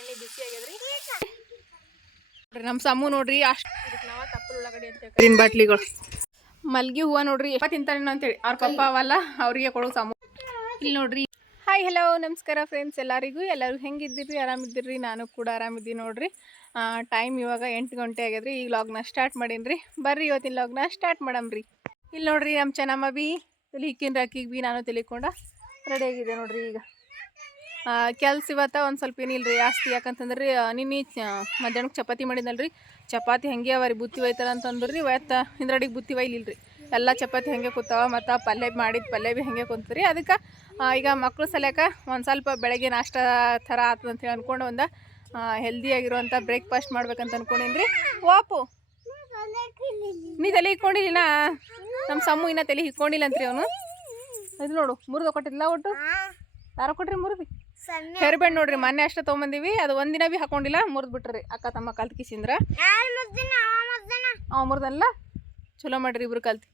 ಎಣ್ಣೆ ಬಿಸಿ ಆಗ್ಯದ್ರಿ. ನಮ್ಮ ಸಮ್ಮು ನೋಡ್ರಿ ಅಷ್ಟು ಇದಕ್ಕೆ ನಾವ ತಪ್ಪಲು ಉಳ್ಳಾಗಡ್ಡಿ ಅಂತ ಗ್ರೀನ್ ಬಾಟ್ಲಿಗಳು ಮಲ್ಗಿ ಹೂವು ನೋಡ್ರಿ ಎಷ್ಟು ತಿಂತಾರೇನೋ ಅಂತೇಳಿ ಅವ್ರ ಪಪ್ಪ ಅವಲ್ಲ ಅವ್ರಿಗೆ ಕೊಡೋ ಸಮ್ಮು. ಇಲ್ಲಿ ನೋಡ್ರಿ. ಹಾಯ್ ಹಲೋ ನಮಸ್ಕಾರ ಫ್ರೆಂಡ್ಸ್, ಎಲ್ಲರೂ ಹೆಂಗಿದ್ದೀರಿ? ಆರಾಮಿದ್ದೀರಿ? ನಾನು ಕೂಡ ಆರಾಮಿದ್ದೀನಿ ನೋಡ್ರಿ. ಟೈಮ್ ಇವಾಗ 8 ಗಂಟೆ ಆಗ್ಯದ್ರಿ. ಈಗ ಲಾಗ್ನ ಸ್ಟಾರ್ಟ್ ಮಾಡೀನಿ. ಬರ್ರಿ ಇವತ್ತಿನ ಲಾಗ್ನ ಸ್ಟಾರ್ಟ್ ಮಾಡಮ್ರಿ. ಇಲ್ಲಿ ನೋಡ್ರಿ ನಮ್ಮ ಚೆನ್ನಮ್ಮ ಬಿ ತಲೆ ಹಿಕ್ಕಿನ ರಾಕಿಗೆ ಬಿ ನಾನು ತೆಲಿಕೊಂಡ ರೆಡಿ ಆಗಿದೆ ನೋಡ್ರಿ. ಈಗ ಕೆಲ್ಸ ಇವತ್ತು ಒಂದು ಸ್ವಲ್ಪ ಏನಿಲ್ಲರಿ ಜಾಸ್ತಿ, ಯಾಕಂತಂದ್ರಿ ನಿನ್ನೆ ಮಧ್ಯಾಹ್ನಕ್ಕೆ ಚಪಾತಿ ಮಾಡಿದ್ನಲ್ರಿ. ಚಪಾತಿ ಹಂಗೆ ಅವ ರೀ ಬುತ್ತಿ ಒಯ್ತಾರ ಅಂತಂದ್ರಿ. ಇವತ್ತು ಹಿಂದ್ರಡಿಗೆ ಬುತ್ತಿ ಒಯ್ಲಿಲ್ರಿ, ಎಲ್ಲ ಚಪಾತಿ ಹಂಗೆ ಕೂತಾವ. ಮತ್ತು ಪಲ್ಯ ಮಾಡಿದ ಪಲ್ಯ ಭೀ ಹಂಗೆ ಕುಂತ್ರಿ. ಅದಕ್ಕೆ ಈಗ ಮಕ್ಳು ಸಲ್ಯಾಕ ಒಂದು ಸ್ವಲ್ಪ ಬೆಳಗ್ಗೆ ನಾಷ್ಟ ಥರ ಆತದ ಅಂತೇಳಿ ಅಂದ್ಕೊಂಡು ಒಂದು ಹೆಲ್ದಿಯಾಗಿರುವಂಥ ಬ್ರೇಕ್ಫಾಸ್ಟ್ ಮಾಡ್ಬೇಕಂತ ಅಂದ್ಕೊಂಡೀನಿ ರೀ. ವಾಪು ನೀ ತಲೆ ಹಿಕ್ಕೊಂಡಿಲ್ಲ, ನಮ್ಮ ಸಮ್ಮು ಇನ್ನೂ ತಲೆ ಹಿಕ್ಕೊಂಡಿಲ್ಲ ಅಂತ್ರಿ. ಅವನು ಇದು ನೋಡು ಮುರಿದು ಕೊಟ್ಟಿಲ್ಲ. ಒಟ್ಟು ಯಾರೋ ಕೊಟ್ರಿ ಮುರಿದು ಹೆರ್ಬೇಡ್ ನೋಡ್ರಿ. ಮೊನ್ನೆ ಅಷ್ಟೇ ತೊಗೊಂಬಂದಿವಿ, ಅದು ಒಂದಿನ ಭೀ ಹಾಕೊಂಡಿಲ್ಲ, ಮುರಿದು ಬಿಟ್ರಿ ಅಕ್ಕ ತಮ್ಮ ಕಲ್ತು ಕಿಸಿಂದ್ರ. ಮುರಿದಲ್ಲ, ಚಲೋ ಮಾಡ್ರಿ ಇಬ್ರು ಕಲ್ತು.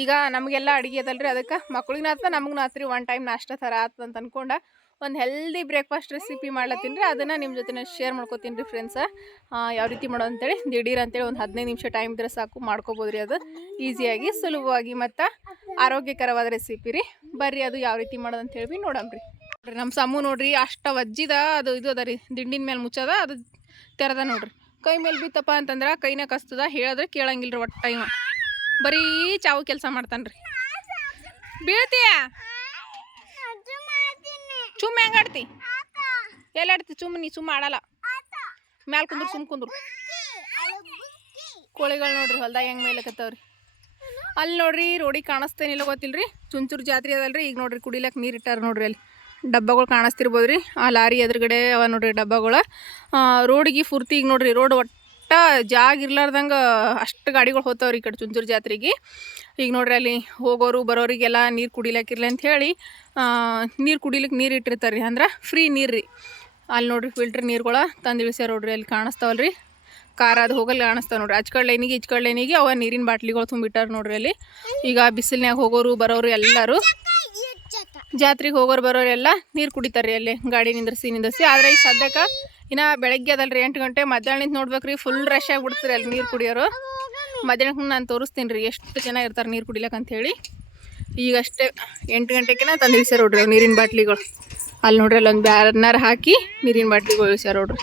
ಈಗ ನಮಗೆಲ್ಲ ಅಡುಗೆ ಅದಲ್ರಿ, ಅದಕ್ಕೆ ಮಕ್ಳಿಗೆ ಆತ ನಮಗೂ ಆತ್ರಿ. ಒನ್ ಟೈಮ್ ನಾಷ್ಟ ಥರ ಆತದ ಅಂತ ಅಂದ್ಕೊಂಡು ಒಂದು ಹೆಲ್ದಿ ಬ್ರೇಕ್ಫಾಸ್ಟ್ ರೆಸಿಪಿ ಮಾಡ್ಲತ್ತೀನಿ ರೀ. ಅದನ್ನು ನಿಮ್ಮ ಜೊತೆ ಶೇರ್ ಮಾಡ್ಕೋತೀನಿ ರೀ ಫ್ರೆಂಡ್ಸ. ಯಾವ ರೀತಿ ಮಾಡೋದು ಅಂತೇಳಿ ದಿಢೀರ್ ಅಂತೇಳಿ ಒಂದು 15 ನಿಮಿಷ ಟೈಮ್ ಇದ್ರೆ ಸಾಕು, ಮಾಡ್ಕೋಬೋದು ರೀ. ಅದು ಈಸಿಯಾಗಿ ಸುಲಭವಾಗಿ ಮತ್ತು ಆರೋಗ್ಯಕರವಾದ ರೆಸಿಪಿ ರೀ. ಬರ್ರಿ ಅದು ಯಾವ ರೀತಿ ಮಾಡೋದು ಅಂತ ಹೇಳಿ ನೋಡಮ್ರಿ. ನಮ್ಮ ಸಮ್ಮು ನೋಡ್ರಿ ಅಷ್ಟು ವಜ್ಜಿದ ಅದು ಇದು ಅದ ರೀ, ದಿಂಡಿನ ಮೇಲೆ ಮುಚ್ಚದ ಅದು ತೆರದ ನೋಡ್ರಿ. ಕೈ ಮೇಲೆ ಬಿತ್ತಪ್ಪ ಅಂತಂದ್ರೆ ಕೈನ ಕಸ್ತದ, ಹೇಳಿದ್ರೆ ಕೇಳಂಗಿಲ್ಲ ರೀ. ಒಟ್ಟು ಟೈಮ್ ಬರೀ ಚಾವು ಕೆಲಸ ಮಾಡ್ತಾನೆ ರೀ. ಬೀಳ್ತೀಯ ಚುಮ್ಮ ಹೆಂಗೆ ಆಡ್ತಿ? ಎಲ್ಲ ಆಡ್ತಿ ಚುಮ್ಮ? ನೀ ಚುಮ್ಮ ಆಡಲ್ಲ, ಮ್ಯಾಲೆ ಕುಂದ್ರು ಸುಮ್ಮ ಕುಂದ್ರು. ಕೋಳಿಗಳು ನೋಡ್ರಿ ಹೊಲ್ದಾಗ ಹೆಂಗೆ ಮೇಲಕತ್ತವ್ರಿ. ಅಲ್ಲಿ ನೋಡ್ರಿ ರೋಡಿಗೆ ಕಾಣಿಸ್ತೇನಿಲ್ಲ ಗೊತ್ತಿಲ್ರಿ, ಚುಂಚೂರು ಜಾತ್ರೆ ಅದಲ್ರಿ. ಈಗ ನೋಡ್ರಿ ಕುಡಿಲಕ್ಕೆ ನೀರು ಇಟ್ಟಾರ ನೋಡ್ರಿ. ಅಲ್ಲಿ ಡಬ್ಬಗಳು ಕಾಣಿಸ್ತಿರ್ಬೋದು ರೀ. ಆ ಲಾರಿ ಎದುರುಗಡೆ ಅವ ನೋಡ್ರಿ ಡಬ್ಬಗಳು. ರೋಡಿಗೆ ಫುರ್ತಿ ಈಗ ನೋಡ್ರಿ ರೋಡ್ ಒಟ್ಟು ಜಾಗ ಇರ್ಲಾರ್ದಂಗೆ ಅಷ್ಟು ಗಾಡಿಗಳು ಹೋಗ್ತಾವ್ರಿ ಈ ಕಡೆ ಚುಂಚೂರು ಜಾತ್ರೆಗೆ. ಈಗ ನೋಡ್ರಿ ಅಲ್ಲಿ ಹೋಗೋರು ಬರೋರಿಗೆಲ್ಲ ನೀರು ಕುಡಿಲಕ್ಕಿರ್ಲಿ ಅಂತ ಹೇಳಿ ನೀರು ಕುಡಿಲಿಕ್ಕೆ ನೀರು ಇಟ್ಟಿರ್ತಾರೆ ರೀ. ಅಂದ್ರೆ ಫ್ರೀ ನೀರು ರೀ. ಅಲ್ಲಿ ನೋಡ್ರಿ ಫಿಲ್ಟ್ರ್ ನೀರುಗಳು ತಂದು ಇಳಿಸ್ಯಾರ ನೋಡ್ರಿ. ಅಲ್ಲಿ ಕಾಣಿಸ್ತಾವಲ್ರಿ, ಕಾರ್ ಅದು ಹೋಗಲ್ಲಿ ಕಾಣಿಸ್ತಾವೆ ನೋಡ್ರಿ. ಆಚೆ ಕಡೆ ಲೈನಿಗೆ ಅವ ನೀರಿನ ಬಾಟ್ಲಿಗಳು ತುಂಬಿಟ್ಟಾರ ನೋಡ್ರಿ ಅಲ್ಲಿ. ಈಗ ಬಿಸಿಲಿನಾಗ ಹೋಗೋರು ಬರೋರು ಎಲ್ಲರೂ, ಜಾತ್ರೆಗೆ ಹೋಗೋರು ಬರೋರು ಎಲ್ಲ ನೀರು ಕುಡಿತಾರೆ ಅಲ್ಲಿ ಗಾಡಿ ನಿಂದ್ರಿಸಿ. ಆದರೆ ಈ ಸದ್ಯಕ್ಕೆ ಇನ್ನು ಬೆಳಗ್ಗೆ ಅದಲ್ರಿ 8 ಗಂಟೆ, ಮಧ್ಯಾಹ್ನ ನಿಂತು ನೋಡ್ಬೇಕ್ರಿ ಫುಲ್ ರಶ್ ಆಗಿಬಿಡ್ತಾರೆ ಅಲ್ಲಿ ನೀರು ಕುಡಿಯೋರು. ಮಧ್ಯಾಹ್ನಕ್ಕೆ ನಾನು ತೋರಿಸ್ತೀನಿ ರೀ ಎಷ್ಟು ಜನ ಇರ್ತಾರೆ ನೀರು ಕುಡಿಲಕ್ಕೆ ಅಂಥೇಳಿ. ಈಗಷ್ಟೇ 8 ಗಂಟೆಗೆ ತಂದು ಇಳಿಸ್ಯಾರ ನೋಡ್ರಿ ನೀರಿನ ಬಾಟ್ಲಿಗಳು. ಅಲ್ಲಿ ನೋಡ್ರಿ ಅಲ್ಲೊಂದು ಬ್ಯಾನರ್ ಹಾಕಿ ನೀರಿನ ಬಾಟ್ಲಿಗಳು ಇಳಿಸ್ಯಾರ ನೋಡ್ರಿ.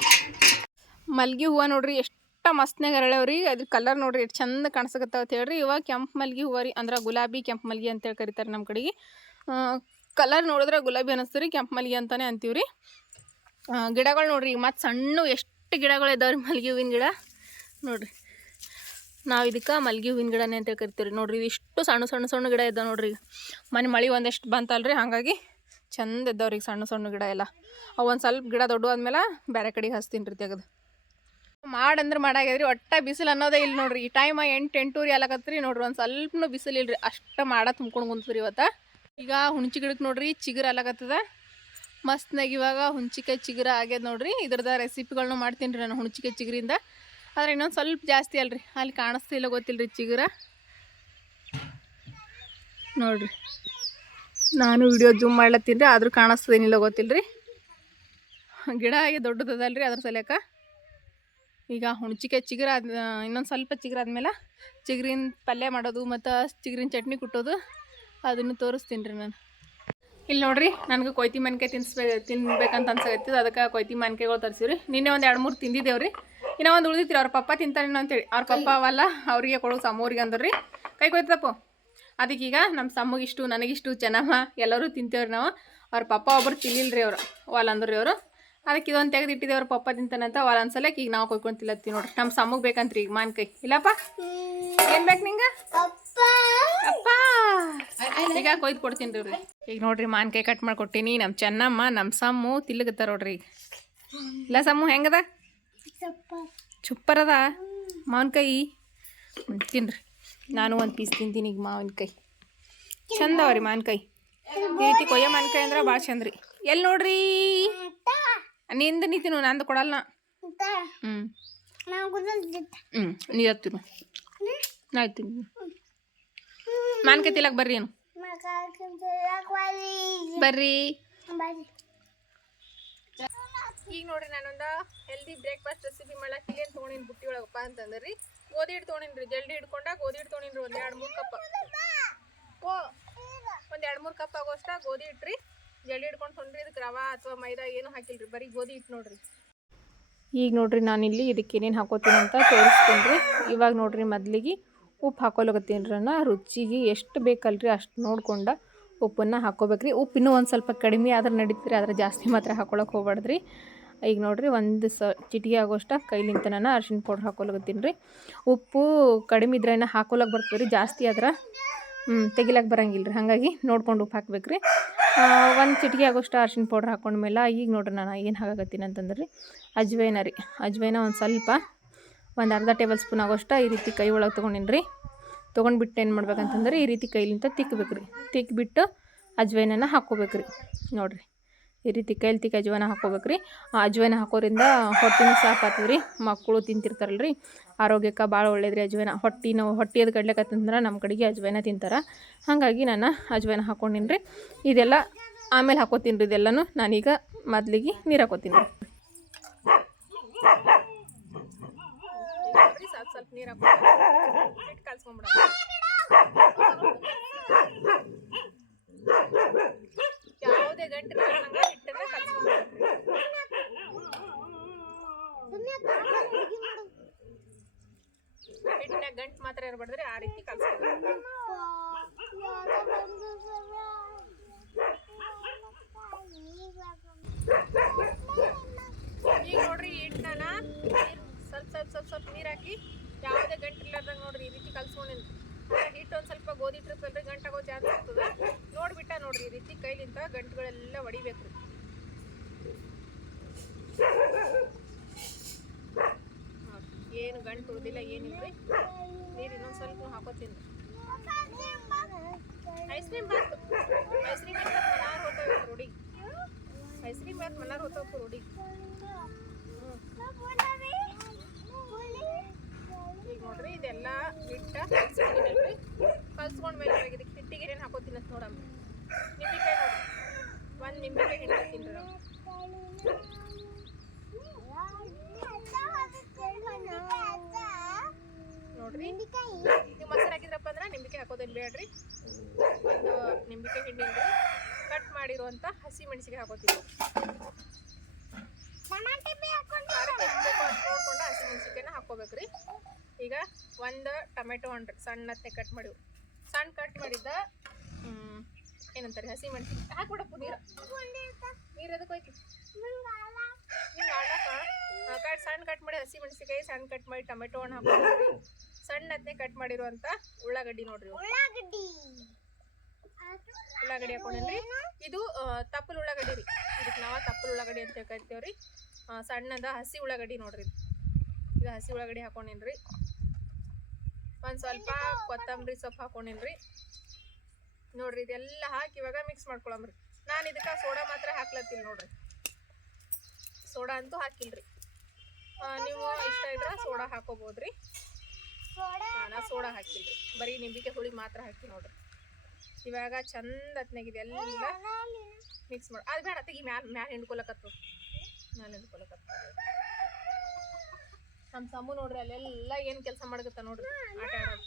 ಮಲ್ಗೆ ಹೂವು ನೋಡ್ರಿ ಎಷ್ಟು ಮಸ್ತ್ನಾಗ ಅರಳವ್ರಿ. ಅದ್ರ ಕಲರ್ ನೋಡ್ರಿ ಎಷ್ಟು ಚಂದ ಕಾಣಿಸಕತ್ತಾವ ಅಂತ ಹೇಳ್ರಿ. ಇವಾಗ ಕೆಂಪು ಮಲ್ಗೆ ಹೂವು ರೀ, ಅಂದ್ರೆ ಗುಲಾಬಿ ಕೆಂಪು ಮಲ್ಗೆ ಅಂತೇಳಿ ಕರೀತಾರೆ ನಮ್ಮ ಕಡೆಗೆ. ಕಲರ್ ನೋಡಿದ್ರೆ ಗುಲಾಬಿ ಅನ್ನಿಸ್ತು ರೀ, ಕೆಂಪು ಮಲ್ಗೆ ಅಂತಲೇ ಅಂತೀವಿ ರೀ. ಗಿಡಗಳು ನೋಡ್ರಿ ಈಗ ಮತ್ತು ಸಣ್ಣ ಎಷ್ಟು ಗಿಡಗಳು ಇದ್ದಾವ್ರಿ ಮಲ್ಗೆ ಹೂವಿನ ಗಿಡ ನೋಡ್ರಿ. ನಾವು ಇದಕ್ಕೆ ಮಲ್ಗೆ ಹೂವಿನ ಗಿಡನೇ ಅಂತೇಳಿ ಕರಿತೀವಿ ರೀ. ನೋಡ್ರಿ ಇಷ್ಟು ಸಣ್ಣ ಗಿಡ ಇದ್ದಾವೆ ನೋಡ್ರಿ. ಈಗ ಮಳೆ ಒಂದಷ್ಟು ಬಂತಲ್ರಿ, ಹಾಗಾಗಿ ಚಂದ ಇದ್ದಾವ್ರಿ ಸಣ್ಣ ಗಿಡ ಎಲ್ಲ. ಅವು ಒಂದು ಸ್ವಲ್ಪ ಗಿಡ ದೊಡ್ಡ ಆದ್ಮೇಲೆ ಬೇರೆ ಕಡೆಗೆ ಹಚ್ತೀನಿ ರೀ ತೆಗೆದು. ಮಾಡಂದ್ರೆ ಮಾಡಾಗ್ಯದ್ರಿ. ಒಟ್ಟು ಬಿಸಿಲು ಅನ್ನೋದೇ ಇಲ್ಲಿ ನೋಡ್ರಿ. ಈ ಟೈಮ್ 8-8:30 ಆಗತ್ತರಿ ನೋಡ್ರಿ. ಒಂದು ಸ್ವಲ್ಪನೂ ಬಿಸಿಲು ಇಲ್ರಿ, ಅಷ್ಟು ಮಾಡ ತುಂಬ್ಕೊಂಡು ಕುಂತ್ರಿ ಇವತ್ತು. ಈಗ ಹುಣ್ಚಿ ಗಿಡಕ್ಕೆ ನೋಡ್ರಿ ಚಿಗುರು ಅಲಾಗತ್ತದ ಮಸ್ತ್ನಾಗ. ಇವಾಗ ಹುಣ್ಚಿಕಾಯಿ ಚಿಗುರು ಆಗ್ಯದ ನೋಡ್ರಿ. ಇದ್ರದ ರೆಸಿಪಿಗಳನ್ನ ಮಾಡ್ತೀನಿ ರೀ ನಾನು ಹುಣ್ಚಿಕಾಯಿ ಚಿಗುರಿಂದ. ಆದರೆ ಇನ್ನೊಂದು ಸ್ವಲ್ಪ ಜಾಸ್ತಿ ಅಲ್ರಿ, ಅಲ್ಲಿ ಕಾಣಿಸ್ತಿಲ್ಲ ಗೊತ್ತಿಲ್ಲ ರೀ ಚಿಗುರ ನೋಡ್ರಿ. ನಾನು ವಿಡಿಯೋ ಜೂಮ್ ಮಾಡ್ಲತ್ತೀನಿ ರೀ, ಆದರೂ ಕಾಣಿಸ್ತದೇನಿಲ್ಲ ಗೊತ್ತಿಲ್ಲ ರೀ. ಗಿಡ ಆಗಿ ದೊಡ್ಡದಲ್ರಿ, ಅದ್ರ ಸಲಕ ಈಗ ಹುಣ್ಚಿಕಾಯಿ ಚಿಗುರು ಇನ್ನೊಂದು ಸ್ವಲ್ಪ ಚಿಗುರು ಆದ್ಮೇಲೆ ಚಿಗುರಿನ ಪಲ್ಯ ಮಾಡೋದು ಮತ್ತು ಚಿಗುರಿನ ಚಟ್ನಿ ಕುಟ್ಟೋದು ಅದನ್ನು ತೋರಿಸ್ತೀನಿ ರೀ ನಾನು. ಇಲ್ಲಿ ನೋಡ್ರಿ ನನಗೆ ಕೊಯ್ತಿ ಮಾನ್ಕಾಯಿ ತಿನ್ಬೇಕಂತ ಅನ್ಸಾಗತ್ತಿದ್ದು, ಅದಕ್ಕೆ ಕೊಯ್ತಿ ಮಾನ್ಕಾಯಿಗಳು ತರಿಸಿವ್ರಿ. ನಿನ್ನೆ ಒಂದು 2-3 ತಿಂದಿದ್ದೇವ್ರಿ. ಇನ್ನೂ ಒಂದು ಉಳಿದಿತ್ರಿ. ಅವ್ರ ಪಪ್ಪ ತಿಂತಾರೇನೋ ಅಂತೇಳಿ. ಅವ್ರ ಪಪ್ಪ ಅವಲ್ಲ ಅವ್ರಿಗೆ ಕೊಡೋ ಸಮ್ಮೂರಿಗೆ ಅಂದ್ರಿ. ಕೈ ಕೊಯ್ತಪ್ಪ. ಅದಕ್ಕೀಗ ನಮ್ಮ ಸಮ್ಮಗಿಷ್ಟು ನನಗಿಷ್ಟು ಚೆನ್ನಮ್ಮ ಎಲ್ಲರೂ ತಿಂತೇವ್ರಿ ನಾವು. ಅವ್ರ ಪಪ್ಪ ಒಬ್ಬರು ತಿನ್ನಿಲ್ರಿ ಅವರು, ವಾಲ್ ಅಂದ್ರಿ ಅವರು. ಅದಕ್ಕೆ ಇದೊಂದು ತೆಗೆದು ಇಟ್ಟಿದ್ದೆ. ಅವ್ರ ಪಪ್ಪ ತಿಂತಾನಂತ ವಾಲ್ ಅನ್ಸಲಕ್ಕೆ ಈಗ ನಾವು ಕೊಯ್ಕೊಂಡು ತಿಲ್ಲತ್ತೀವಿ ನೋಡ್ರಿ. ನಮ್ಮ ಸಮ್ಮಗೆ ಬೇಕಂತ್ರಿ ಈಗ ಮಾನ್ಕಾಯಿ. ಇಲ್ಲಪ್ಪ ಏನು ಬೇಕು ನಿಂಗೆ? ಅಪ್ಪ ಈಗ ಕೊಯ್ದು ಕೊಡ್ತೀನಿ ರೀ ಅವ್ರಿಗೆ. ಈಗ ನೋಡ್ರಿ ಮಾನ್ಕಾಯಿ ಕಟ್ ಮಾಡಿಕೊಟ್ಟೀನಿ. ನಮ್ಮ ಚೆನ್ನಮ್ಮ ನಮ್ಮ ಸಮ್ಮು ತಿಲ್ಲಗತ್ತಾರ ನೋಡ್ರಿ ಈಗ. ಇಲ್ಲ ಸಮ್ಮು ಹೆಂಗದ? ಚುಪ್ಪರದ ಮಾವಿನಕಾಯಿ ತಿನ್ರಿ. ನಾನು ಒಂದು ಪೀಸ್ ತಿಂತೀನಿ ಈಗ. ಮಾವಿನಕಾಯಿ ಚಂದ ಅವ್ರಿ ಮಾವಿನಕಾಯಿ. ಈ ರೀತಿ ಕೊಯ್ಯೋ ಮಾವಿನಕಾಯಿ ಅಂದ್ರೆ ಭಾಳ ಚಂದ ರೀ. ಎಲ್ಲಿ ನೋಡ್ರಿ ನಿಂದು ನೀತಿನು ನಂದು ಕೊಡಲ್ಲ. ನೀ ಹತ್ತಿನು ನಾ ಇರ್ತೀನಿ. ಮಾನ್ಕಾಯಿ ತಿಲ್ಲಕ್ಕೆ ಬರ್ರಿ. ಏನು ಬರ್ರಿ ಈಗ ನೋಡ್ರಿ ನಾನೊಂದು ಹೆಲ್ದಿ ಬ್ರೇಕ್ಫಾಸ್ಟ್ ರೆಸಿಪಿ ಮಾಡಕ್ಕೆ ಇಲ್ಲೇನು ತೊಗೊಂಡಿನಿ ಬುಟ್ಟಿ ಒಳಗಪ್ಪ ಅಂತಂದ್ರೆ ರೀ ಗೋಧಿ ಹಿಟ್ಟು ತೊಗೊಂಡಿನಿ ರೀ. ಜಲ್ದಿ ಹಿಡ್ಕೊಂಡ ಗೋಧಿ ಹಿಟ್ಟು ತೊಗೊಂಡಿನಿ ರೀ. ಒಂದು 2-3 ಕಪ್ ಒಂದು 2-3 ಕಪ್ ಆಗೋಷ್ಟ ಗೋಧಿ ಹಿಟ್ಟು ರೀ. ಜಲ್ದಿ ಹಿಡ್ಕೊಂಡು ತೊಗೊಂಡ್ರಿ. ಇದಕ್ಕೆ ರವಾ ಅಥವಾ ಮೈದಾ ಏನು ಹಾಕಿಲ್ರಿ, ಬರೀ ಗೋಧಿ ಹಿಟ್ಟು ನೋಡ್ರಿ. ಈಗ ನೋಡ್ರಿ ನಾನಿಲ್ಲಿ ಇದಕ್ಕೆ ಏನೇನು ಹಾಕೋತೀನಿ ಅಂತ ತೋರಿಸ್ತೀನಿ ರೀ. ಇವಾಗ ನೋಡ್ರಿ ಮೊದಲಿಗೆ ಉಪ್ಪು ಹಾಕೊಳಕತ್ತೀನಿ ರೀ. ರುಚಿಗೆ ಎಷ್ಟು ಬೇಕಲ್ರಿ ಅಷ್ಟು ನೋಡ್ಕೊಂಡು ಉಪ್ಪನ್ನು ಹಾಕ್ಕೋಬೇಕ್ರಿ. ಉಪ್ಪು ಇನ್ನೂ ಒಂದು ಸ್ವಲ್ಪ ಕಡಿಮೆ ಆದ್ರೆ ನಡೀತೀರಿ, ಆದರೆ ಜಾಸ್ತಿ ಮಾತ್ರ ಹಾಕೊಳಕ್ಕೆ ಹೋಗ್ಬಾರ್ದ್ರಿ. ಈಗ ನೋಡ್ರಿ ಒಂದು ಚಿಟಿಕೆ ಆಗೋಷ್ಟ ಕೈಲಿಂತ ನಾನು ಅರ್ಶಿಣ ಪೌಡ್ರ್ ಹಾಕೊಳಕತ್ತೀನಿ ರೀ. ಉಪ್ಪು ಕಡಿಮೆ ಇದ್ರೆ ಹಾಕೊಳಕ್ಕೆ ಬರ್ತದೆ ರೀ, ಜಾಸ್ತಿ ಆದ್ರೆ ತೆಗಿಲಕ್ಕೆ ಬರಂಗಿಲ್ಲ ರೀ. ಹಾಗಾಗಿ ನೋಡ್ಕೊಂಡು ಉಪ್ಪು ಹಾಕ್ಬೇಕ್ರಿ. ಒಂದು ಚಿಟಿಕೆ ಆಗೋಷ್ಟು ಅರ್ಶಿಣ ಪೌಡ್ರ್ ಹಾಕೊಂಡ್ಮೇಲೆ ಈಗ ನೋಡ್ರಿ ನಾನು ಏನು ಹಾಕಕತ್ತೀನಿ ಅಂತಂದ್ರೆ ರೀ ಅಜ್ವೈನ ರೀ. ಅಜ್ವೈನ ಒಂದು ಸ್ವಲ್ಪ ಒಂದು ಅರ್ಧ ಟೇಬಲ್ ಸ್ಪೂನ್ ಆಗೋಷ್ಟು ಈ ರೀತಿ ಕೈ ಒಳಗೆ ತೊಗೊಂಡಿನಿ ರೀ. ತೊಗೊಂಡ್ಬಿಟ್ಟು ಏನು ಮಾಡ್ಬೇಕಂತಂದ್ರೆ ಈ ರೀತಿ ಕೈಲಿಂತ ತಿಕ್ಕಬೇಕ್ರಿ. ತಿಕ್ಬಿಟ್ಟು ಅಜ್ವೈನನ್ನು ಹಾಕ್ಕೋಬೇಕ್ರಿ. ನೋಡಿರಿ ಈ ರೀತಿ ಕೈಲಿ ತಿಕ್ಕಿ ಅಜ್ವೈನ ಹಾಕ್ಕೋಬೇಕ್ರಿ. ಆ ಅಜ್ವೈನ ಹಾಕೋದ್ರಿಂದ ಹೊಟ್ಟೆನೂ ಸಾಫ್ ಆಗ್ತದೆ ರೀ. ಮಕ್ಕಳು ತಿಂತಿರ್ತಾರಲ್ಲ ರೀ, ಆರೋಗ್ಯಕ್ಕೆ ಭಾಳ ಒಳ್ಳೇದು ರೀ ಅಜ್ವೈನ. ಹೊಟ್ಟೆ ಅದು ಕಡ್ಲಿಕತ್ತಂದ್ರೆ ನಮ್ಮ ಕಡೆಗೆ ಅಜ್ವೈನ ತಿಂತಾರೆ. ಹಾಗಾಗಿ ನಾನು ಅಜ್ವೈನ ಹಾಕ್ಕೊಂಡಿನಿ ರೀ. ಇದೆಲ್ಲ ಆಮೇಲೆ ಹಾಕೋತೀನಿ ರೀ. ಇದೆಲ್ಲನೂ ನಾನೀಗ ಮೊದಲಿಗೆ ನೀರು ಹಾಕೋತೀನಿ ರೀ. ಸ್ವಲ್ಪ ನೀರು ಹಾಕೊಂಡು ಹಿಟ್ಟು ಕಲ್ಸ್ಕೊಂಡ್ಬಿಡೋಣ. ಯಾವುದೇ ಗಂಟು ನಂಗೆ ಹಿಟ್ಟನ್ನ ಕಲ್ಸ್ಕೊಂಡ್ಬಿಡ್ರಿ. ಹಿಟ್ಟಿನ ಗಂಟು ಮಾತ್ರ ಇರಬಾರ್ದ್ರಿ, ಆ ರೀತಿ ಕಲ್ಸ್ಕೊಬೇಕು. ಈಗ ನೋಡ್ರಿ ಹಿಟ್ಟನ್ನ ಸ್ವಲ್ಪ ನೀರು ಹಾಕಿ ಯಾವುದೇ ಗಂಟು ಇರ್ಲಾರ್ದಂಗೆ ನೋಡ್ರಿ ಈ ರೀತಿ ಕಲ್ಸ್ಕೊಂಡಿನಿ. ಹಿಟ್ಟು ಒಂದು ಸ್ವಲ್ಪ ಗೋಧಿ ಇಟ್ಟಿರ್ತಲ್ರಿ, ಗಂಟಾಗೋ ಚಾನ್ಸ್ ಆಗ್ತದೆ. ನೋಡ್ಬಿಟ್ಟ ನೋಡ್ರಿ ಈ ರೀತಿ ಕೈಲಿಂತ ಗಂಟುಗಳೆಲ್ಲ ಹೊಡಿಬೇಕು ರೀ. ಏನು ಗಂಟು ಉಳಿದಿಲ್ಲ ಏನಿಲ್ಲ ರೀ. ನೀರು ಇನ್ನೊಂದು ಸ್ವಲ್ಪ ಹಾಕೋತೀನಿ. ಐಸ್ ಕ್ರೀಮ್ ಬಾತು ಮನಾರ್ ಹೋಗ್ತಾವೆ ರೋಡಿ. ಐಸ್ ಕ್ರೀಮ್ ಬಾತ್ ಮನಾರ್ ಹೋಗ್ತಾವ ರೋಡಿ. ಈಗ ನೋಡ್ರಿ ಇದೆಲ್ಲ ಹಿಟ್ಟ ಕಲ್ಸ್ಕೊಂಡಿನಲ್ರಿ. ಕಲ್ಸ್ಕೊಂಡ್ಮೇಲೆ ಇದಕ್ಕೆ ಹಿಟ್ಟಿಗೆ ಏನೇನು ಹಾಕೋತೀನಿ ಅಂತ ನೋಡಮ್ಮ. ನಿಂಬೆಕಾಯಿ ನೋಡ್ರಿ, ಒಂದು ನಿಂಬೆಕಾಯಿ ಹಿಂಡಿ ಹಾಕ್ತೀನಿ ರೀ ನಾವು. ನೋಡ್ರಿ ನೀವು ಮೊಸರು ಹಾಕಿದ್ರಪ್ಪ ಅಂದ್ರೆ ನಿಂಬೆಕಾಯಿ ಹಾಕೋದೇನು ಬೇಡ್ರಿ. ಒಂದು ನಿಂಬೆಕಾಯಿ ಹಿಂಡಿ ಕಟ್ ಮಾಡಿರುವಂಥ ಹಸಿ ಮೆಣಸಿಗೆ ಹಾಕೋತೀವಿ. ನೋಡ್ಕೊಂಡು ಹಸಿ ಮೆಣಸಿಕಾಯಿನ ಹಾಕ್ಕೋಬೇಕ್ರಿ. ಈಗ ಒಂದು ಟೊಮೆಟೊ ಹಣ್ರಿ ಸಣ್ಣತ್ತೆ ಕಟ್ ಮಾಡಿ ಕಟ್ ಮಾಡಿದ್ದ ಏನಂತಾರೆ ಹಸಿ ಮೆಣಸಿನ್ಕಾಯಿ ಹಾಕ್ಬಿಡಪ್ಪು. ನೀರು ಅದಕ್ಕೆ ಹೋಯ್ತು. ಹಿಂಗೆ ಆಡಕ್ಕೆ ಸಣ್ಣ ಕಟ್ ಮಾಡಿ ಹಸಿ ಮೆಣಸಿನ್ಕಾಯಿ, ಸಣ್ಣ ಕಟ್ ಮಾಡಿ ಟೊಮೆಟೊ ಹಣ್ಣು ಹಾಕೋಬೇಕ್ರಿ. ಸಣ್ಣತ್ತೆ ಕಟ್ ಮಾಡಿರುವಂಥ ಉಳ್ಳಾಗಡ್ಡಿ ನೋಡ್ರಿ, ಉಳ್ಳಾಗಡ್ಡಿ ಹಾಕೊಂಡ್ರಿ. ಇದು ತಪ್ಪಲು ಉಳ್ಳಾಗಡ್ಡಿ ರೀ. ಇದಕ್ಕೆ ನಾವು ತಪ್ಪಲು ಉಳ್ಳಾಗಡ್ಡಿ ಅಂತ ಕರಿತೇವ್ರಿ. ಸಣ್ಣದ ಹಸಿ ಉಳ್ಳಾಗಡ್ಡಿ ನೋಡ್ರಿ. ಈಗ ಹಸಿ ಉಳ್ಳಾಗಡ್ಡಿ ಹಾಕೊಂಡಿನ್ರಿ. ಒಂದು ಸ್ವಲ್ಪ ಕೊತ್ತಂಬರಿ ಸೊಪ್ಪು ಹಾಕೊಂಡಿನ್ರಿ. ನೋಡ್ರಿ ಇದೆಲ್ಲ ಹಾಕಿ ಇವಾಗ ಮಿಕ್ಸ್ ಮಾಡ್ಕೊಳಮ್ರಿ. ನಾನು ಇದಕ್ಕೆ ಸೋಡಾ ಮಾತ್ರ ಹಾಕ್ಲತ್ತೀನಿ ನೋಡ್ರಿ. ಸೋಡಾ ಅಂತೂ ಹಾಕಿಲ್ರಿ. ನೀವು ಇಷ್ಟ ಇದ್ರೆ ಸೋಡಾ ಹಾಕೋಬೋದ್ರಿ. ನಾನು ಸೋಡಾ ಹಾಕಿಲ್ರಿ, ಬರೀ ನಿಂಬೆಕಾಯಿ ಹುಳಿ ಮಾತ್ರ ಹಾಕಿ ನೋಡ್ರಿ. ಇವಾಗ ಚಂದ ಹತ್ನಾಗಿದೆ ಎಲ್ಲ ಮಿಕ್ಸ್ ಮಾಡಿ. ಅದು ಬೇಡ ತೆಗಿ, ಮ್ಯಾಲೆ ಹಿಂಡ್ಕೊಳಕತ್ತು. ನಮ್ಮ ಸಮ್ಮು ನೋಡ್ರಿ ಅಲ್ಲೆಲ್ಲ ಏನು ಕೆಲಸ ಮಾಡಕತ್ತ ನೋಡ್ರಿ. ಆಟ ಆಡೋದು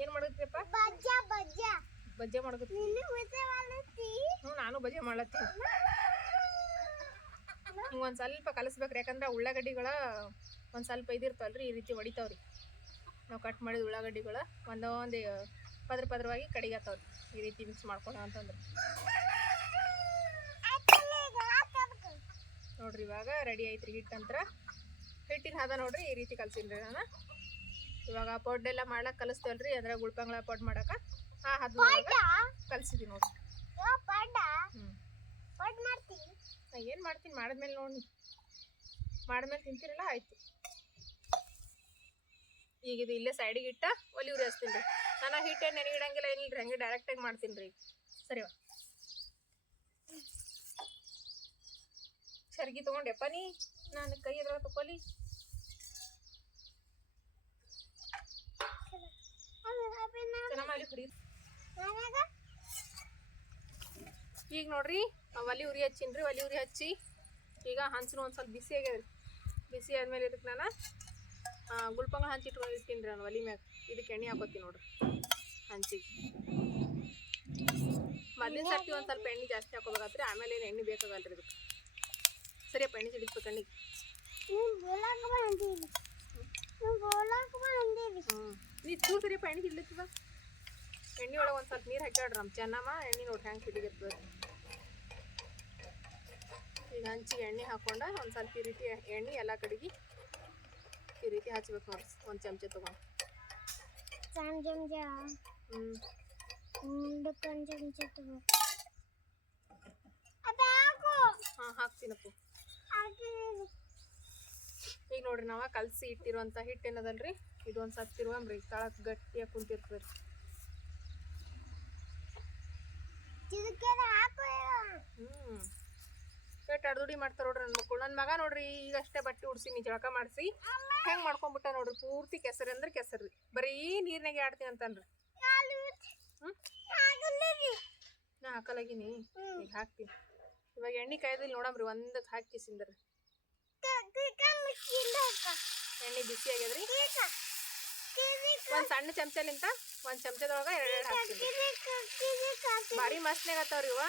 ಏನು ಮಾಡಕತ್ತೀಯಪ್ಪ? ಬಜ್ಜೆ ಮಾಡಕತ್ತಿ. ನಾನು ಬಜ್ಜೆ ಮಾಡ್ಲತ್ತೀನಿ. ಹಿಂಗೆ ಒಂದು ಸ್ವಲ್ಪ ಕಲಸ್ಬೇಕ್ರಿ. ಯಾಕಂದ್ರೆ ಉಳ್ಳಾಗಡ್ಡಿಗಳ ಒಂದು ಸ್ವಲ್ಪ ಇದಿರ್ತಾವಲ್ರಿ, ಈ ರೀತಿ ಹೊಡಿತಾವ್ರಿ. ನಾವು ಕಟ್ ಮಾಡಿದ ಉಳ್ಳಾಗಡ್ಡಿಗಳ ಒಂದೊಂದು ಪದ್ರವಾಗಿ ಕಡಿಗತ್ತವ್ರಿ. ಈ ರೀತಿ ಮಿಕ್ಸ್ ಮಾಡ್ಕೊಳ್ಳೋ ಅಂತಂದ್ರೆ ನೋಡ್ರಿ ಇವಾಗ ರೆಡಿ ಐತ್ರಿ ಹಿಟ್ಟಂತ್ರ. ಹಿಟ್ಟಿನ ಹದ ನೋಡ್ರಿ ಈ ರೀತಿ ಕಲ್ಸಿನ್ರಿ ನಾನು. ಇವಾಗ ಪೊಡ್ಡೆಲ್ಲ ಮಾಡ್ಲಕ್ಕೆ ಕಲಿಸ್ತೇವಲ್ರಿ, ಅಂದ್ರೆ ಗುಳ್ಪಂಗ್ಳ ಪೊಡ್ ಮಾಡಕ್ಕೆ ಆ ಹದ ಕಲ್ಸಿದೀವಿ ನೋಡ್ರಿ. ಏನು ಮಾಡ್ತೀನಿ ಮಾಡಿದ್ಮೇಲೆ ನೋಡಿ, ಮಾಡಿದ್ಮೇಲೆ ತಿಂತೀರಲ್ಲ ಆಯ್ತು. ಈಗ ಇದು ಇಲ್ಲೇ ಸೈಡಿಗೆ ಇಟ್ಟ ಒಲಿ ಉರಿ ಹಚ್ತೀನಿ ರೀ. ನಾನು ಹಿಟ್ಟೇನು ನೆನೆಗಿಡಂಗಿಲ್ಲ ಏನಿಲ್ಲ ರೀ, ಹಂಗೆ ಡೈರೆಕ್ಟಾಗಿ ಮಾಡ್ತೀನಿ ರೀ. ಸರಿವಾ ಚರ್ಗಿ ತೊಗೊಂಡೆಪ್ಪ ನೀ? ನಾನು ಕೈ ಎದ್ರೊಳಗೆ ತಗೊಳ್ಳಿ. ಈಗ ನೋಡ್ರಿ ಒಲಿ ಉರಿ ಹಚ್ಚಿನ್ರಿ. ಒಲಿ ಉರಿ ಹಚ್ಚಿ ಈಗ ಹಂಚು ಒಂದು ಸ್ವಲ್ಪ ಬಿಸಿ ಆಗ್ಯದ್ರಿ. ಬಿಸಿ ಆದ್ಮೇಲೆ ಇದಕ್ಕೆ ನಾನು ಗುಲ್ಪಂಗ ಹಂಚಿ ಇಟ್ಕೊಂಡಿರ್ತೀನಿ ರೀ ನಾನು ಒಲಿ ಮ್ಯಾಗ. ಇದಕ್ಕೆ ಎಣ್ಣೆ ಹಾಕೋತೀನಿ ನೋಡ್ರಿ ಹಂಚಿಗೆ. ಮೊದಲಿನ ಸರ್ತಿ ಒಂದು ಸ್ವಲ್ಪ ಎಣ್ಣೆ ಜಾಸ್ತಿ ಹಾಕೋಬೇಕಾಗ್ತದೆ, ಆಮೇಲೆ ಏನು ಎಣ್ಣೆ ಬೇಕಾಗಲ್ಲ ರೀ ಇದಕ್ಕೆ. ಸರಿಯಪ್ಪ ಎಣ್ಣೆ ಸಿಡಿಸ್ಬೇಕು ಕಣ್ಣಿಗೆ. ನೀ ಚೂರು ಸರಿಯಪ್ಪ ಎಣ್ಣೆ ಸಿಡ್ಲಿತ್ತದ. ಎಣ್ಣೆ ಒಳಗೆ ಒಂದು ಸ್ವಲ್ಪ ನೀರು ಹಾಕ್ಯಾಡ್ರಿ ನಮ್ಮ ಚೆನ್ನಮ್ಮ. ಎಣ್ಣೆ ನೋಡ್ರಿ ಹೆಂಗೆ ಸಿಡಿಗತ್ತದ. ಈಗ ಹಂಚಿಗೆ ಎಣ್ಣೆ ಹಾಕ್ಕೊಂಡ ಒಂದು ಸ್ವಲ್ಪ ಈ ರೀತಿ ಎಣ್ಣೆ ಎಲ್ಲ ಕಡೆಗೆ ಈ ರೀತಿ ಹಚ್ಬೇಕು ನೋಡ್ರಿ. ಒಂದು ಚಮಚ ತೊಗೊಂಡು ಹಾಂ ಹಾಕ್ತೀನಪ್ಪ. ಈಗ ನೋಡ್ರಿ ನಾವು ಕಲಸಿ ಇಟ್ಟಿರುವಂಥ ಹಿಟ್ಟು ಏನದಲ್ರಿ, ಇದು ಒಂದು ಸ್ವಲ್ಪ ತಿರುವಂಬ್ರಿ. ತಳಕ್ಕೆ ಗಟ್ಟಿಯಾಗಿ ಕುಂತಿರ್ತದೆ. ಎಷ್ಟು ಅಡ್ದುಡಿ ಮಾಡ್ತಾರೆ ನೋಡ್ರಿ ನನ್ನ ಮಕ್ಕಳು. ನನ್ನ ಮಗ ನೋಡ್ರಿ ಈಗ ಅಷ್ಟೇ ಬಟ್ಟೆ ಉಡ್ಸಿನಿ, ಜಳಕ ಮಾಡಿಸಿ ಹೆಂಗೆ ಮಾಡ್ಕೊಂಡ್ಬಿಟ್ಟ ನೋಡ್ರಿ. ಪೂರ್ತಿ ಕೆಸರು ಅಂದ್ರೆ ಕೆಸರು ರೀ. ಬರೀ ನೀರ್ನಾಗೆ ಆಡ್ತೀನಿ ಅಂತನ್ರಿ. ನಾ ಹಾಕಲಾಗಿನಿ, ಈಗ ಹಾಕ್ತೀನಿ. ಇವಾಗ ಎಣ್ಣೆ ಕಾಯ್ದಿಲ್ಲ ನೋಡಮ್ರಿ, ಒಂದಕ್ಕೆ ಹಾಕಿ ಕಿಸಿಂದ್ರಿ. ಎಣ್ಣೆ ಬಿಸಿ ಆಗ್ಯದ್ರಿ. ಒಂದು ಸಣ್ಣ ಚಮಚಲಿಂತ ಒಂದು ಚಮಚದೊಳಗೆ ಎರಡು ಹಾಕ್ತೀನಿ. ಭಾರಿ ಮಸ್ತ್ನಾಗ ಆತಾವ್ರಿ ಇವ.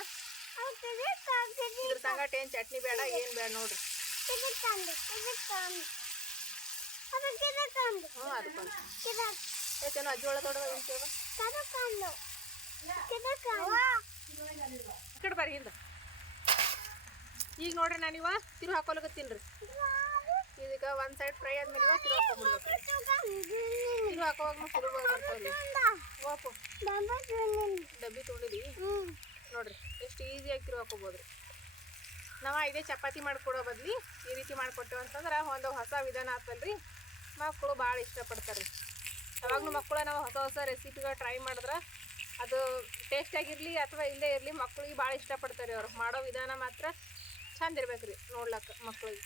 ಇದ್ರ ಸಂಗಟ ಏನು ಚಟ್ನಿ ಬೇಡ, ಏನು ಬೇಡ ನೋಡ್ರಿ. ಹ್ಞೂ ಅದಕ್ಕೊಂದು ಏತೇನೋ ಅಜ್ಜಿ ಒಳ ದೊಡ್ಡದ ಅಂತೇವ ಕಡೆ ಬರ್ರಿ ಹಿಂದೆ. ಈಗ ನೋಡ್ರಿ ನಾನು ಇವ ತಿರು ಹಾಕೊಳಕತ್ತೀನಿ ರೀ. ಇದಕ್ಕೆ ಒಂದು ಸೈಡ್ ಫ್ರೈ ಆದ್ಮೇಲೆ ಇವ ತಿರು ಹಾಕೊಂಡ್ಬಿಡ್ಬೇಕು. ತಿರು ಹಾಕೋವಾಗ ಸುಲಭ ಬರ್ತಾವ್ರಿ. ಓಪು ಡಬ್ಬಿ ತೊಗೊಂಡಿದ್ವಿ ನೋಡ್ರಿ, ಎಷ್ಟು ಈಸಿಯಾಗಿ ತಿರು ಹಾಕೋಬೋದ್ರಿ. ನಾವು ಇದೇ ಚಪಾತಿ ಮಾಡಿಕೊಡೋ ಬದ್ಲಿ ಈ ರೀತಿ ಮಾಡಿಕೊಟ್ಟೆವು ಅಂತಂದ್ರೆ ಒಂದು ಹೊಸ ವಿಧಾನ ಆಗ್ತಲ್ರಿ. ಮಕ್ಕಳು ಭಾಳ ಇಷ್ಟಪಡ್ತಾರೆ ರೀ. ಯಾವಾಗಲೂ ಮಕ್ಕಳು ನಾವು ಹೊಸ ಹೊಸ ರೆಸಿಪಿಗಳು ಟ್ರೈ ಮಾಡಿದ್ರೆ ಅದು ಟೇಸ್ಟಾಗಿರಲಿ ಅಥವಾ ಇಲ್ಲೇ ಇರಲಿ, ಮಕ್ಕಳಿಗೆ ಭಾಳ ಇಷ್ಟಪಡ್ತಾರೆ. ಅವ್ರು ಮಾಡೋ ವಿಧಾನ ಮಾತ್ರ ಚಂದ ಇರ್ಬೇಕು ರೀ ನೋಡ್ಲಕ್ಕ ಮಕ್ಕಳಿಗೆ.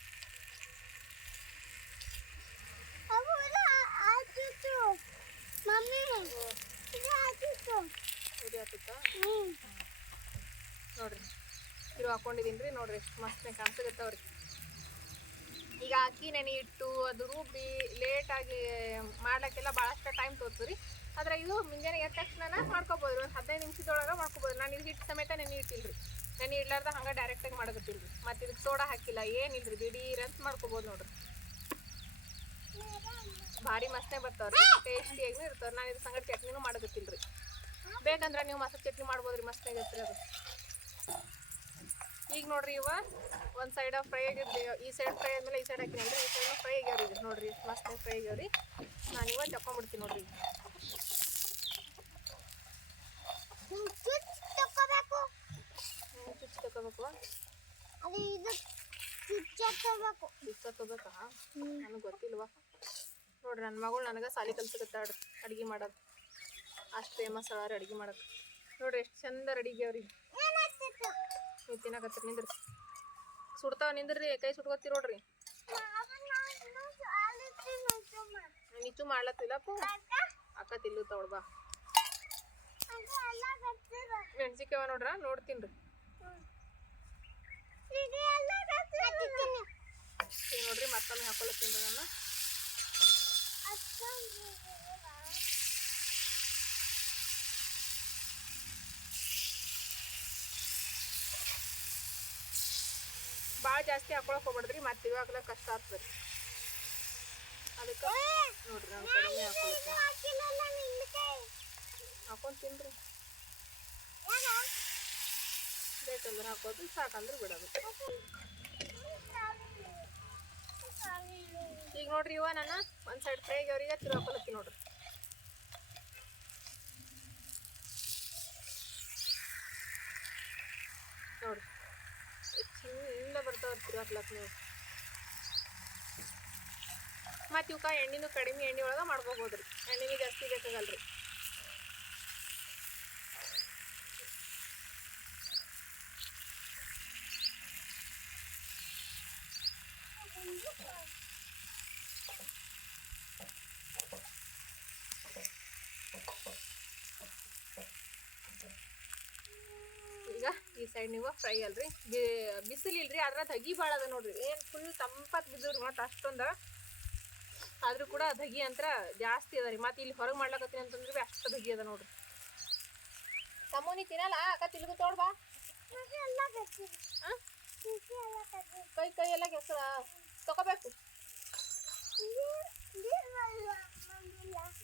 ನೋಡ್ರಿ ಇರು ಹಾಕೊಂಡಿದ್ದೀನಿ ರೀ. ನೋಡ್ರಿ ಎಷ್ಟು ಮಸ್ತ್ ಕಾಣಿಸ್ತಾವ್ರಿ. ಈಗ ಅಕ್ಕಿ ನೆನೆ ಇಟ್ಟು ಅದು ರುಬ್ಬಿ ಲೇಟಾಗಿ ಮಾಡ್ಲಿಕ್ಕೆಲ್ಲ ಭಾಳಷ್ಟು ಟೈಮ್ ತೋರ್ತದೆ ರೀ. ಆದರೆ ಇದು ಮುಂಜಾನೆ ಎದ್ದ ತಕ್ಷಣ ಮಾಡ್ಕೊಬೋದು. ಒಂದು 15 ನಿಮಿಷದೊಳಗೆ ಮಾಡ್ಕೊಬೋದು. ನಾನು ಇದು ಹಿಟ್ಟು ಸಮೇತ ನೆನೆ ಇಟ್ಟಿಲ್ಲ ರೀ. ನೆನೆ ಇಡ್ಲಾರ್ದ ಹಂಗೆ ಡೈರೆಕ್ಟಾಗಿ ಮಾಡಕತ್ತಿಲ್ಲ ರೀ. ಮತ್ತು ಇದಕ್ಕೆ ಸೋಡಾ ಹಾಕಿಲ್ಲ, ಏನಿಲ್ಲ ರೀ. ದಿಢೀರಂತ ಮಾಡ್ಕೊಬೋದು ನೋಡ್ರಿ. ಭಾರಿ ಮಸ್ತ್ನೇ ಬರ್ತಾವ್ರಿ, ಟೇಸ್ಟಿಯಾಗೂ ಇರ್ತಾವ್ರಿ. ನಾನು ಇದ್ರ ಸಂಗಡ ಚಟ್ನಿನೂ ಮಾಡಕತ್ತಿಲ್ಲ ರೀ. ಬೇಕಂದ್ರೆ ನೀವು ಮಸಾಲೆ ಚಟ್ನಿ ಮಾಡ್ಬೋದು ರೀ, ಮಸ್ತಾಗಿ ಇರ್ತೀರಿ ಅದು. ಈಗ ನೋಡ್ರಿ ಇವ ಒಂದು ಸೈಡ್ ಫ್ರೈ ಆಗಿರ್ತೀವಿ. ಈ ಸೈಡ್ ಫ್ರೈ ಆದ್ಮೇಲೆ ಈ ಸೈಡ್ ಹಾಕಿನಲ್ರಿ, ಈ ಸೈಡ್ ಫ್ರೈ ಆಗ್ಯಾವ್ರಿ. ಇದು ನೋಡ್ರಿ ಮಸ್ತಾಗಿ ಫ್ರೈ ಆಗ್ಯಾವ್ರಿ. ನಾನು ಇವಾಗ ತಕೊಂಡ್ಬಿಡ್ತೀನಿ ನೋಡ್ರಿ. ಚುಚ್ಚಿ ತಗೋಬೇಕು. ಚುಚ್ಚ ತಗೋಬೇಕಾ? ನನಗೆ ಗೊತ್ತಿಲ್ವಾ. ನೋಡ್ರಿ ನನ್ನ ಮಗಳು ನನಗೆ ಸಾಲಿ ಕಲ್ಸಕತ್ತಾಡ್ರಿ ಅಡುಗೆ ಮಾಡೋದು. ಅಷ್ಟು ಫೇಮಸ್ ಅಳಾರಿ ಅಡುಗೆ ಮಾಡೋದು. ನೋಡ್ರಿ ಎಷ್ಟು ಚಂದ ರೆಡಿಗ್ಯಾವ್ರಿ. ನೀವು ತಿನ್ನಕತ್ತೀರಿ ನಿಂದ್ರಿ. ಸುಡ್ತಾವ ನಿಂದ್ರಿ, ಕೈ ಸುಟ್ಕೋತೀರಿ ನೋಡ್ರಿ. ನಿಚ್ಚು ಮಾಡ್ಲತ್ತಿಲ್ಲಪ್ಪ ಅಕ್ಕ ತಿಲ್ಲುತ್ತಾವಳ ಬಾ. ಮೆಣಸಿಕಾವ ನೋಡ್ರ ನೋಡ್ತೀನಿ ರೀ. ನೋಡ್ರಿ ಮತ್ತೊಮ್ಮೆ ಹಾಕೊಳತ್ತೀನಿ ರೀ ನಾನು. ಭಾಳ ಜಾಸ್ತಿ ಹಾಕೊಳಕ್ ಹೋಗ್ಬೇಡ್ರಿ, ಮತ್ತೆ ಇವಾಗಲ ಕಷ್ಟ ಆಗ್ತದೆ. ಅದಕ್ಕೆ ನೋಡ್ರಿ ನಾನು ಕಡಿಮೆ ಹಾಕೊಂಡು ತಿನ್ರಿ. ಬೇಕಂದ್ರೆ ಹಾಕೋದು, ಸಾಕಂದ್ರೆ ಬಿಡೋದು. ಈಗ ನೋಡ್ರಿ ಇವ ನಾನು ಒಂದು ಸೈಡ್ ಫ್ರೈ ಅವ್ರಿಗೆ ತಿರು ಹಾಕೊಳತ್ತೀನಿ ನೋಡ್ರಿ. ನೋಡ್ರಿ ಚಂದ ಬರ್ತಾವ ತಿರು ಹಾಕ್ಲಕ್ಕ ನೀವು. ಮತ್ತು ಇವಕ್ಕ ಎಣ್ಣೆನೂ ಕಡಿಮೆ ಎಣ್ಣೆ ಒಳಗೆ ಮಾಡ್ಕೋಬೋದ್ರಿ. ಎಣ್ಣೆನೂ ಜಾಸ್ತಿ ಬೇಕಾಗಲ್ರಿ. ಈಗ ಈ ಸೈಡ್ ಸೈಡ್ ನೀವು ಫ್ರೈ ಅಲ್ರಿ ಬಿಸಿಲಿಲ್ರಿ ಅದ್ರ ದಗಿ ಭಾಳ ಅದ ನೋಡ್ರಿ ಏನು ಫುಲ್ ತಂಪತ್ ಬಿದ್ದವ್ರಿ ಮತ್ತು ಅಷ್ಟೊಂದು ಆದರೂ ಕೂಡ ದಗಿ ಅಂತ ಜಾಸ್ತಿ ಅದ ರೀ ಮತ್ತು ಇಲ್ಲಿ ಹೊರಗೆ ಮಾಡ್ಲಕತ್ತೀನಿ ಅಂತಂದ್ರೆ ಅಷ್ಟು ದಗಿ ಅದ ನೋಡ್ರಿ ಸಮೋನಿ ತಿನ್ನಲ್ಲ ಅಕ್ಕ ತಿಲ್ಗು ತೋಡ್ಬಾ ಕೈ ಎಲ್ಲ ಕೆಸರ ತಗೋಬೇಕು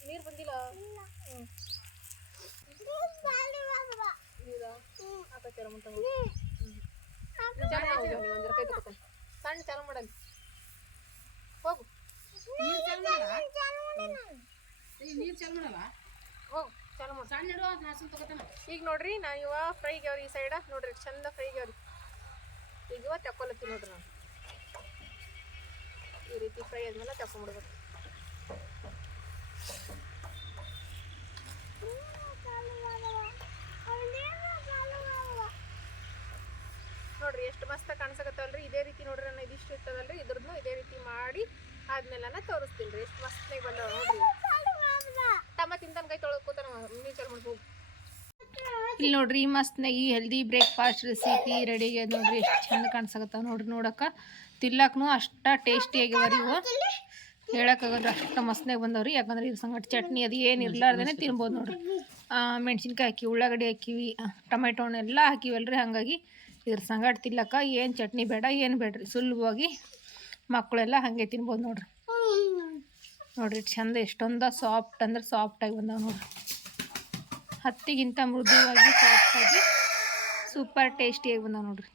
ನೀರು ಬಂದಿಲ್ಲ ಹಾಕತ್ತಾರ ಮುಂತ ಒಂದರ ಕೈ ತಗೋತಾನೆ ಸಣ್ಣ ಚಾಲು ಮಾಡಲ್ಲ ಹೋಗು ನೀರು ಚಾಲು ಮಾಡಲ್ಲ ಹೋಗು ಚಾಲು ಮಾಡಿ ಸಣ್ಣ ಇಡುವ ನಾಸನ್ ತಗೋತಾನ ಈಗ ನೋಡ್ರಿ ನಾನು ಇವ ಫ್ರೈಗೆ ಅವ್ರಿ ಈ ಸೈಡ ನೋಡ್ರಿ ಚಂದ ಫ್ರೈಗೆ ಅವ್ರಿ ಈಗ ಇವ ತಕ್ಕೊಲತ್ತೀನಿ ನೋಡ್ರಿ ನಾನು ಈ ರೀತಿ ಫ್ರೈ ಆದ್ಮೇಲೆ ತಕೊಂಡ್ಬಿಡ್ಬೇಕು ನೋಡ್ರಿ ಎಷ್ಟು ಮಸ್ತ್ ಕಾಣಿಸಕತ್ತಲ್ರಿ ಇದೇ ರೀತಿ ನೋಡ್ರಿ ನಾನು ಇದಿಷ್ಟು ಇರ್ತದಲ್ರಿ ಇದ್ರದ್ದು ಇದೇ ರೀತಿ ಮಾಡಿ ಆದ್ಮೇಲೆ ನಾನು ತೋರಿಸ್ತೀನಿ ರೀ ಎಷ್ಟು ಮಸ್ತ್ನಾಗ ಬಂದವ ನೋಡ್ರಿ ತಮ್ಮ ತಿಂತಾನ ಕೈ ತೊಳ್ಕೊತಾನ ನೀರು ಚಾಲು ಮಾಡ್ಬೋದು ಇಲ್ಲಿ ನೋಡ್ರಿ ಮಸ್ತ್ನಾಗಿ ಹೆಲ್ದಿ ಬ್ರೇಕ್ಫಾಸ್ಟ್ ರೆಸಿಪಿ ರೆಡಿ ಆಗ್ಯದ ನೋಡ್ರಿ ಎಷ್ಟು ಚಂದ ಕಾಣಿಸಕತ್ತಾವ ನೋಡ್ರಿ ನೋಡಕ್ಕೆ ತಿನ್ಲಕ್ಕೂ ಅಷ್ಟು ಟೇಸ್ಟಿಯಾಗ್ಯವ ರೀ ಇವು ಹೇಳಕ್ಕಾಗಲ್ಲ ಅಷ್ಟು ಮಸ್ತ್ನಾಗ ಬಂದವ್ರಿ ಯಾಕಂದ್ರೆ ಇದ್ರ ಸಂಗಟ ಚಟ್ನಿ ಅದು ಏನು ಇರ್ಲಾರ್ದೇ ತಿನ್ಬೋದು ನೋಡ್ರಿ ಮೆಣಸಿನ್ಕಾಯಿ ಹಾಕಿ ಉಳ್ಳಾಗಡ್ಡಿ ಹಾಕಿವಿ ಟೊಮೆಟೊನೆಲ್ಲ ಹಾಕಿವಲ್ರಿ ಹಾಗಾಗಿ ಇದ್ರ ಸಂಗಟ ತಿನ್ಲಕ್ಕ ಏನು ಚಟ್ನಿ ಬೇಡ ಏನು ಬೇಡ್ರಿ ಸುಲಭವಾಗಿ ಮಕ್ಕಳೆಲ್ಲ ಹಾಗೆ ತಿನ್ಬೋದು ನೋಡ್ರಿ ನೋಡ್ರಿ ಚಂದ ಎಷ್ಟೊಂದು ಸಾಫ್ಟ್ ಅಂದ್ರೆ ಸಾಫ್ಟಾಗಿ ಬಂದಾವ ನೋಡ್ರಿ ಹತ್ತಿಗಿಂತ ಮೃದುವಾಗಿ ಸಾಫ್ಟಾಗಿ ಸೂಪರ್ ಟೇಸ್ಟಿಯಾಗಿ ಬಂದಾವ ನೋಡ್ರಿ